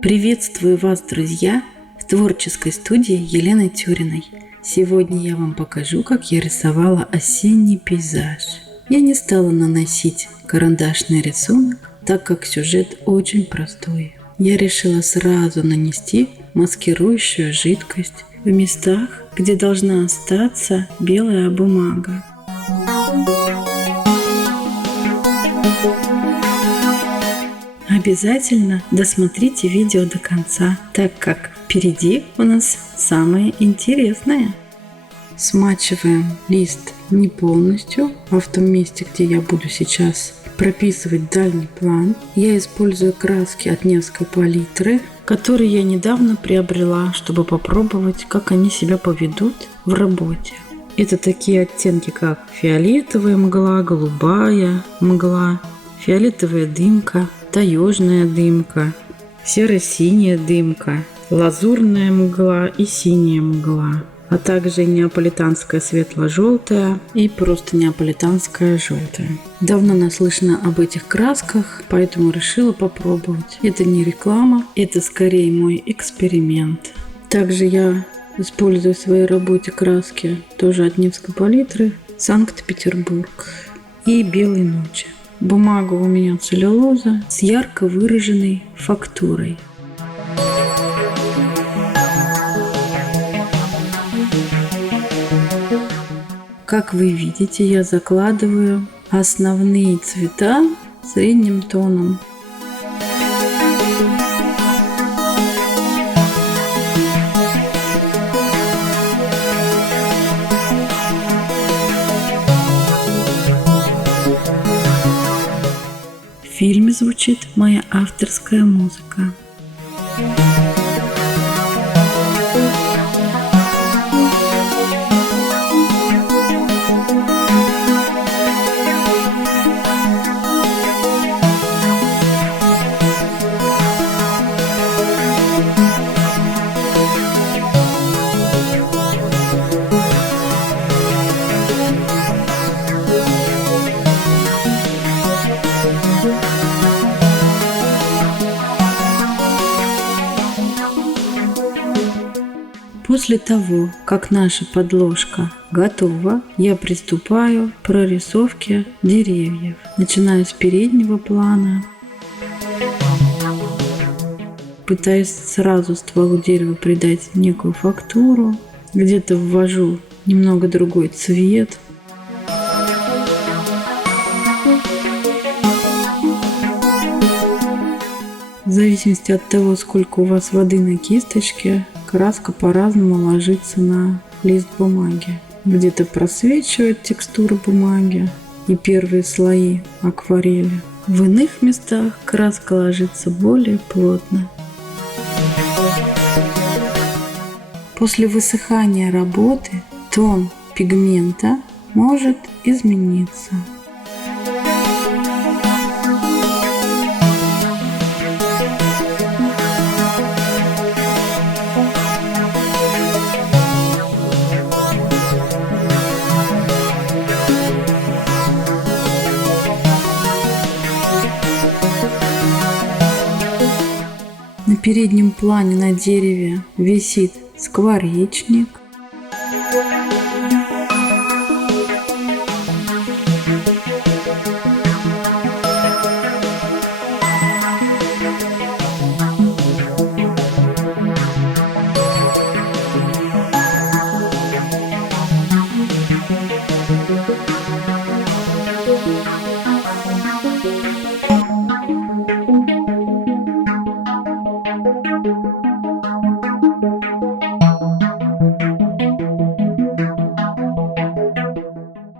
Приветствую вас, друзья, в творческой студии Елены Тюриной. Сегодня я вам покажу, как я рисовала осенний пейзаж. Я не стала наносить карандашный рисунок, так как сюжет очень простой. Я решила сразу нанести маскирующую жидкость в местах, где должна остаться белая бумага. Обязательно досмотрите видео до конца, так как впереди у нас самое интересное. Смачиваем лист не полностью, а в том месте, где я буду сейчас прописывать дальний план. Я использую краски от Невской палитры, которые я недавно приобрела, чтобы попробовать, как они себя поведут в работе. Это такие оттенки, как фиолетовая мгла, голубая мгла, фиолетовая дымка, таежная дымка, серо-синяя дымка, лазурная мгла и синяя мгла, а также неаполитанская светло-желтая и просто неаполитанская желтая. Давно наслышана об этих красках, поэтому решила попробовать. Это не реклама, это скорее мой эксперимент. Также я использую в своей работе краски тоже от Невской палитры, Санкт-Петербург и Белые ночи. Бумага у меня целлюлоза с ярко выраженной фактурой. Как вы видите, я закладываю основные цвета средним тоном. В фильме звучит моя авторская музыка. После того, как наша подложка готова, я приступаю к прорисовке деревьев. Начинаю с переднего плана. Пытаюсь сразу стволу дерева придать некую фактуру. Где-то ввожу немного другой цвет. В зависимости от того, сколько у вас воды на кисточке, краска по-разному ложится на лист бумаги. Где-то просвечивает текстура бумаги и первые слои акварели. В иных местах краска ложится более плотно. После высыхания работы тон пигмента может измениться. На переднем плане на дереве висит скворечник.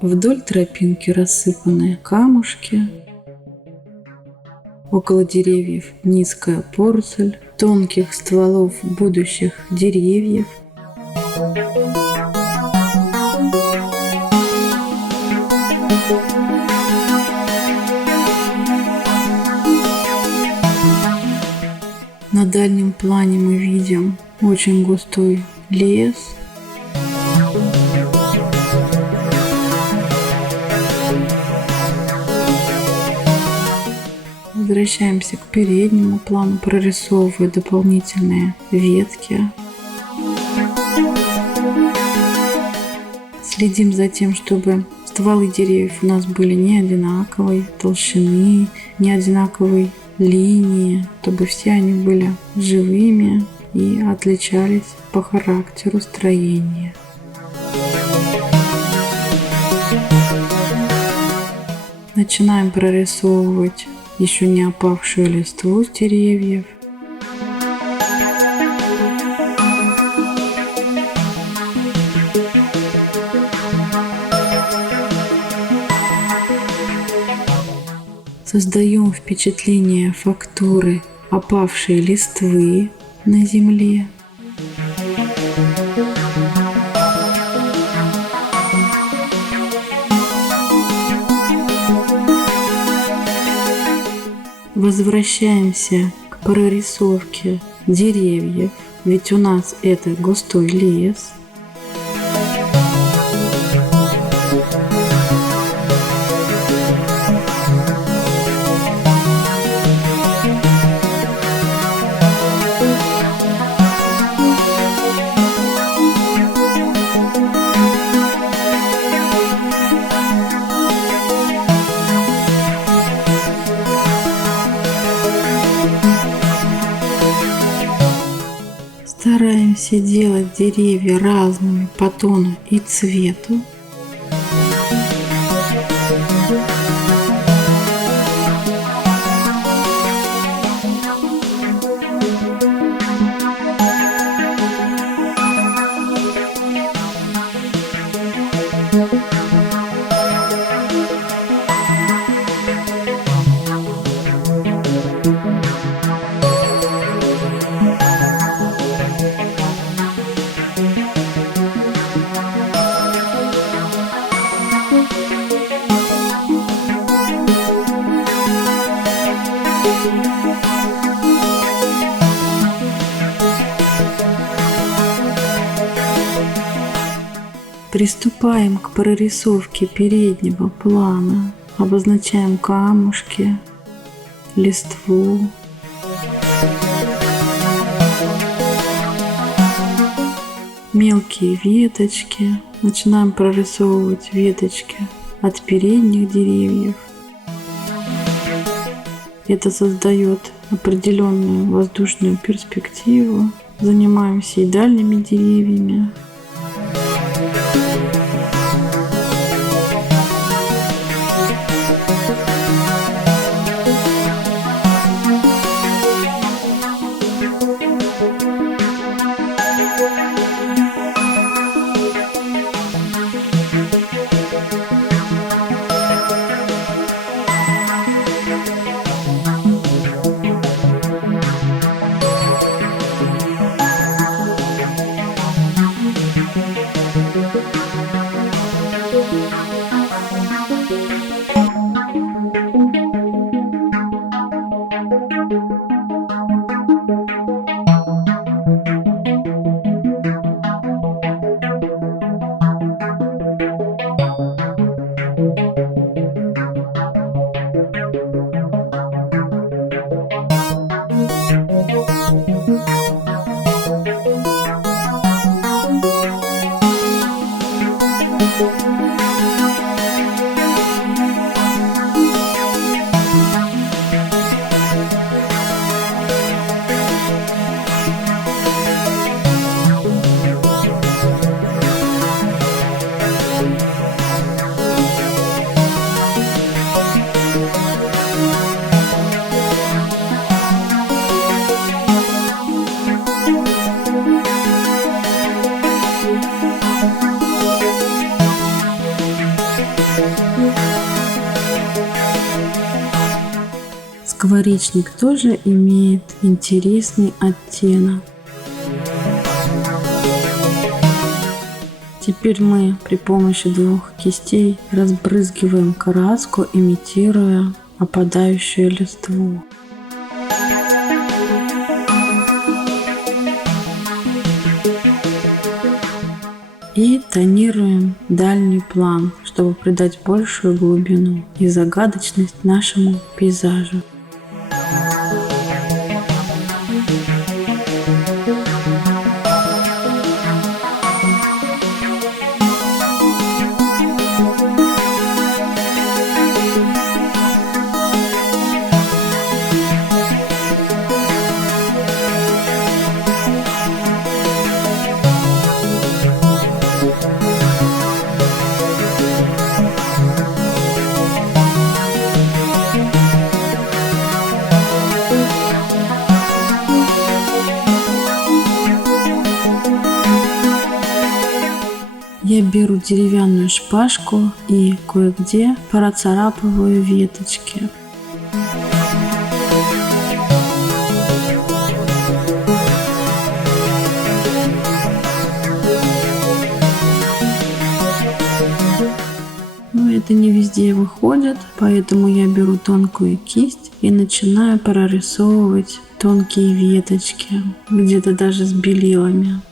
Вдоль тропинки рассыпаны камушки. Около деревьев низкая поросль тонких стволов будущих деревьев. На дальнем плане мы видим очень густой лес. Возвращаемся к переднему плану, прорисовывая дополнительные ветки. Следим за тем, чтобы стволы деревьев у нас были не одинаковой толщины, не одинаковой линии, чтобы все они были живыми и отличались по характеру строения. Начинаем прорисовывать еще не опавшую листву с деревьев. Создаем впечатление фактуры опавшей листвы на земле. Возвращаемся к прорисовке деревьев, ведь у нас это густой лес. Стараемся делать деревья разными по тону и цвету. Приступаем к прорисовке переднего плана. Обозначаем камушки, листву. Мелкие веточки. Начинаем прорисовывать веточки от передних деревьев. Это создает определенную воздушную перспективу. Занимаемся и дальними деревьями. Скворечник тоже имеет интересный оттенок. Теперь мы при помощи двух кистей разбрызгиваем краску, имитируя опадающую листву. И тонируем дальний план, чтобы придать большую глубину и загадочность нашему пейзажу. я беру деревянную шпажку и кое-где процарапываю веточки. Но это не везде выходит, поэтому я беру тонкую кисть и начинаю прорисовывать тонкие веточки, где-то даже с белилами.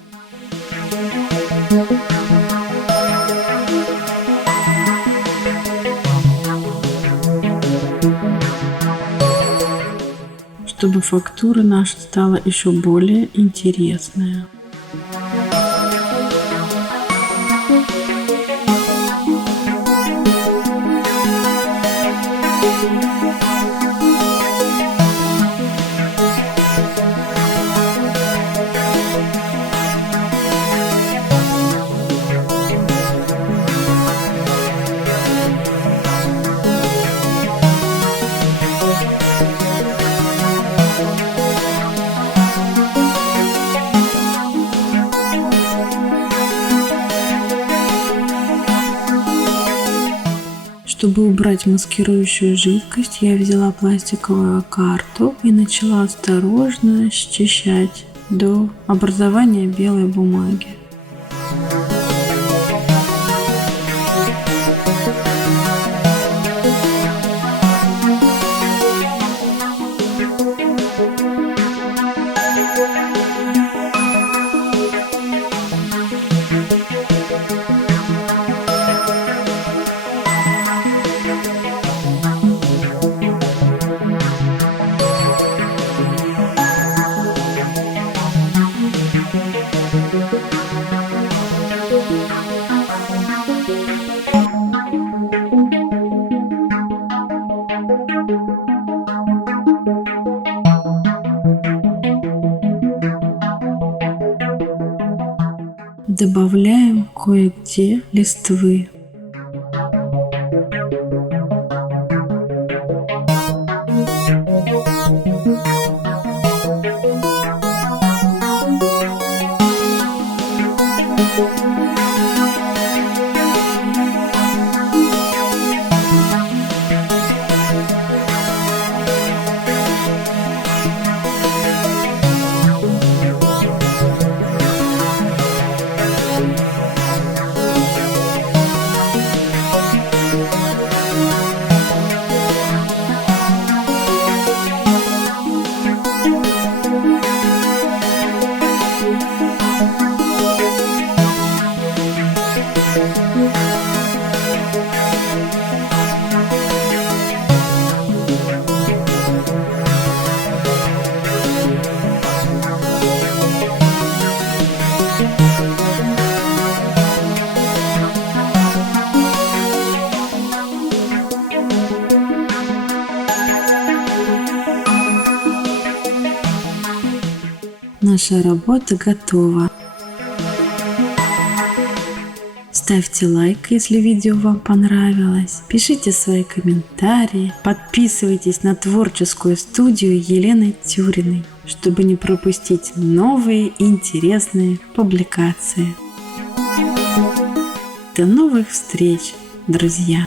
Чтобы фактура наша стала еще более интересная. Чтобы убрать маскирующую жидкость, я взяла пластиковую карту и начала осторожно счищать до образования белой бумаги. Добавляем кое-где листвы. Наша работа готова. Ставьте лайк, если видео вам понравилось. Пишите свои комментарии. Подписывайтесь на творческую студию Елены Тюриной, чтобы не пропустить новые интересные публикации. До новых встреч, друзья!